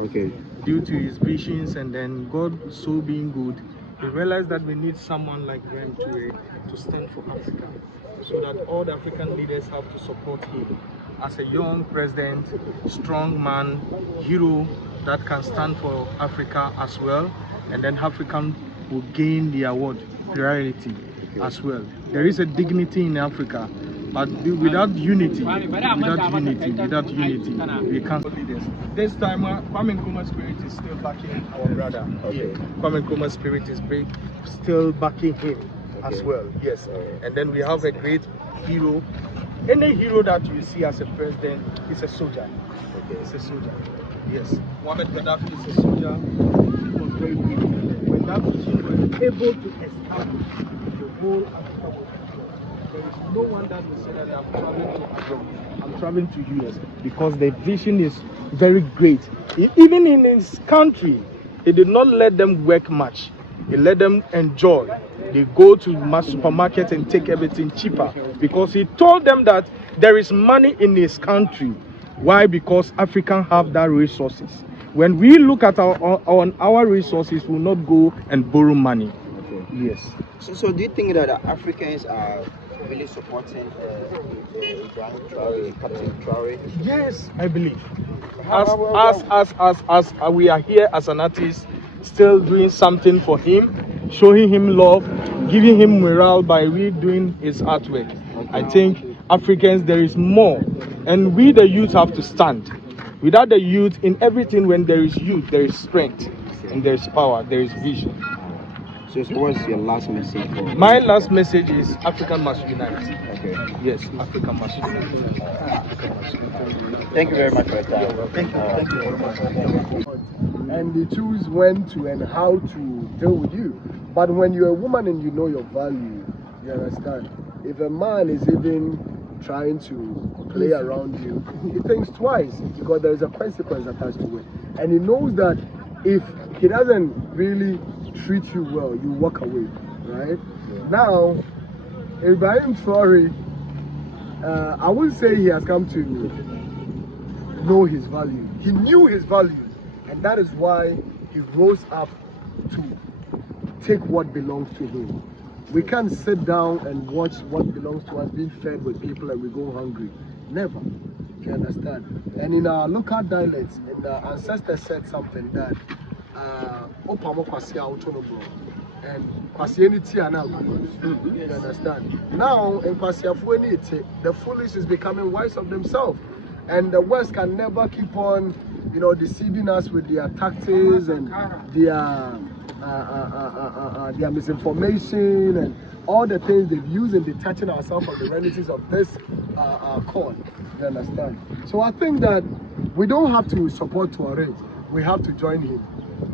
Okay. Due to his visions, and then God so being good, he realized that we need someone like Ibrahim Traore to stand for Africa, so that all the African leaders have to support him as a young president, strong man, hero that can stand for Africa as well, and then African will gain the award priority as well. There is a dignity in Africa, but without unity, we can't leaders. This time, Kwame Nkrumah's spirit is still backing our brother. Okay. Kwame Nkrumah's spirit is still backing him as well. Yes. And then we have a great hero. Any hero that you see as a president is a soldier. Okay. It's a soldier. Yes. Muhammad Gaddafi is a soldier. He was very good. When that regime was able to establish the whole Africa was there is no one that will say that I'm traveling to abroad. I'm traveling to US, because the vision is very great. Even in his country, he did not let them work much. He let them enjoy. They go to mass supermarkets and take everything cheaper, because he told them that there is money in his country. Why? Because Africans have that resources. When we look at our resources, we will not go and borrow money. Okay. Yes. So do you think that Africans are really supporting Ibrahim Traore, Captain Traore? Yes, I believe. As we are here as an artist, still doing something for him, showing him love, giving him morale by redoing his artwork. Okay. I think Africans, there is more, and we the youth have to stand. Without the youth, in everything, when there is youth, there is strength, and there is power, there is vision. So what's your last message for? My last message is Africa must unite. Okay. Yes, Africa must unite. Thank you very much for your time. Thank you. Thank you very much. And they choose when to and how to deal with you. But when you're a woman and you know your value, you understand. If a man is even trying to play around you, he thinks twice, because there is a consequence attached to it. And he knows that if he doesn't really treat you well, you walk away, right? Yeah. Now, Ibrahim Traore, I wouldn't say he has come to know his value. He knew his value, and that is why he rose up to take what belongs to him. We can't sit down and watch what belongs to us being fed with people and we go hungry. Never. You understand? And in our local dialects, and our ancestors said something that Opamo Kwasi Autonomo and Kwasi Eniti you understand? Now in Kwasi Afueniti, the foolish is becoming wise of themselves. And the West can never keep on, deceiving us with their tactics and their misinformation and all the things they've used in detaching ourselves from the realities of this corn. You understand? So I think that we don't have to support Traore. We have to join him.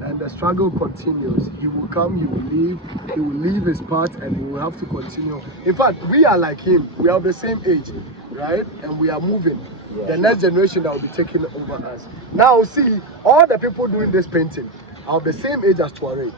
And the struggle continues. He will come, he will leave his part, and we will have to continue. In fact, we are like him. We are of the same age, right? And we are moving. Yeah. The next generation that will be taking over us. Now, see, all the people doing this painting are of the same age as Traore,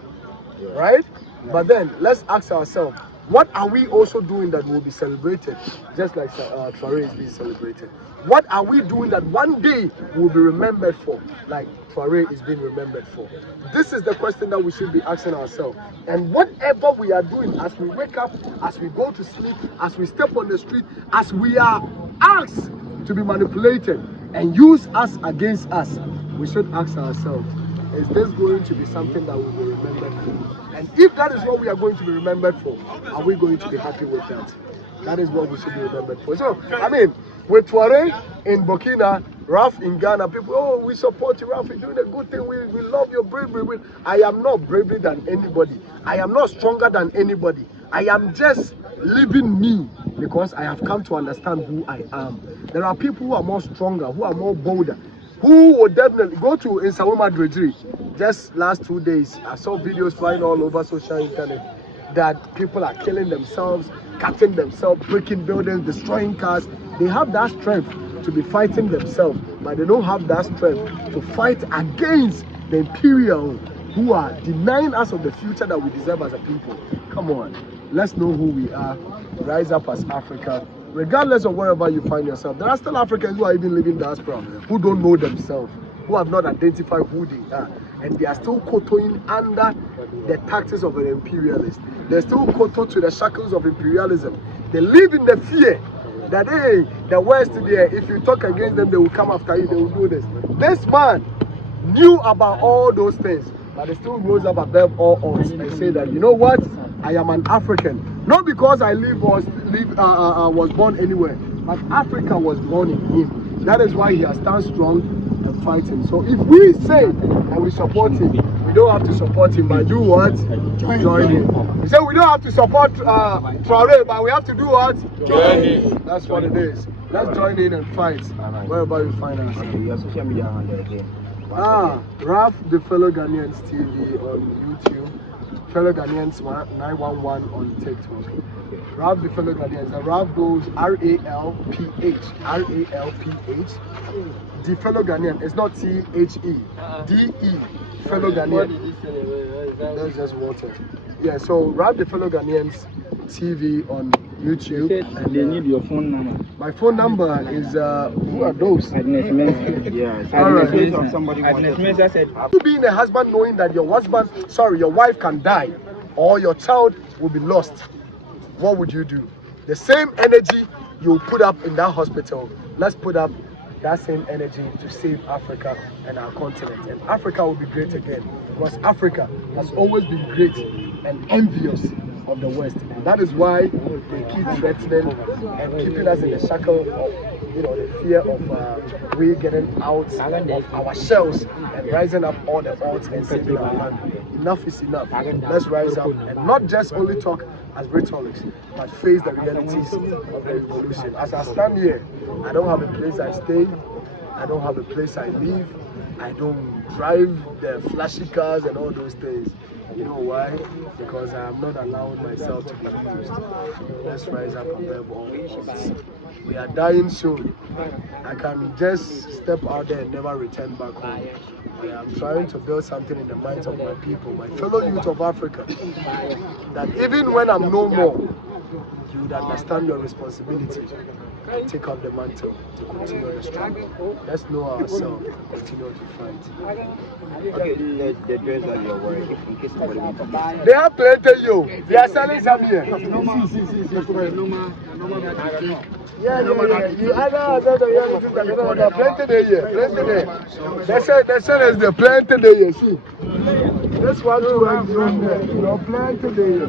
right? Yeah. But then, let's ask ourselves, what are we also doing that will be celebrated, just like Traore is being celebrated? What are we doing that one day will be remembered for, like Traore is being remembered for? This is the question that we should be asking ourselves. And whatever we are doing, as we wake up, as we go to sleep, as we step on the street, as we are asked to be manipulated and use us against us, we should ask ourselves, is this going to be something that will be remembered for? And if that is what we are going to be remembered for, are we going to be happy with that? That is what we should be remembered for. So, I mean, with Traore in Burkina, Ralph in Ghana, people, oh, we support you, Ralph, you're doing a good thing, we love your bravery. I am not braver than anybody. I am not stronger than anybody. I am just living me, because I have come to understand who I am. There are people who are more stronger, who are more bolder, who will definitely go to Insawoma Dredri. Just last 2 days, I saw videos flying all over social internet. that people are killing themselves, cutting themselves, breaking buildings, destroying cars. They have that strength to be fighting themselves, but they don't have that strength to fight against the imperial who are denying us of the future that we deserve as a people. Come on, let's know who we are, rise up as Africa, regardless of wherever you find yourself. There are still Africans who are even living diaspora, who don't know themselves, who have not identified who they are, and they are still kowtowing under the tactics of an imperialist. They're still kowtowed to the shackles of imperialism. They live in the fear that, hey, the West there, if you talk against them, they will come after you, they will do this. This man knew about all those things, but he still rose up above all odds and say that, you know what, I am an African. Not because I was born anywhere, but Africa was born in him. That is why he has stand strong and fighting. So if we say that we support him, we don't have to support him by do what? Join him. We say we don't have to support Traore, but we have to do what? Join him. That's what it is. Let's join in and fight wherever you find us. Your social media handle again. Ralph the Fellow Ghanaians TV on YouTube, Fellow Ghanaians 911 on TikTok. Ralph the Fellow Ghanaians. Ralph goes RALPH. The Fellow Ghanaian. It's not THE. DE. Fellow Ghanaian. That's just water. Yeah, so Ralph the Fellow Ghanaians TV on YouTube. And they need your phone number. My phone number is who are those? Yeah. All right. Somebody said, You being a husband knowing that your wife can die or your child will be lost, what would you do? The same energy you put up in that hospital, let's put up that same energy to save Africa and our continent. And Africa will be great again, because Africa has always been great and envious of the West. And that is why they keep threatening and keeping us in the shackle of, the fear of we getting out of our shells and rising up all the odds and saving our land. Enough is enough. Let's rise up and not just only talk as rhetorics, but face the realities of the revolution. As I stand here, I don't have a place I stay, I don't have a place I live, I don't drive the flashy cars and all those things. You know why? Because I am not allowing myself to be used. Let's rise up above all odds. We are dying soon. I can just step out there and never return back home. I am trying to build something in the minds of my people, my fellow youth of Africa, that even when I'm no more, you would understand your responsibility and take up the mantle to continue the struggle. Let's know ourselves, continue to fight. Okay, the dress that you're wearing, in case somebody wants to buy. They have plenty, yo. They are selling some here. Yeah. You either have plenty there here, plenty there. They said there's the plenty there here. See, this one too has plenty there. Plenty there.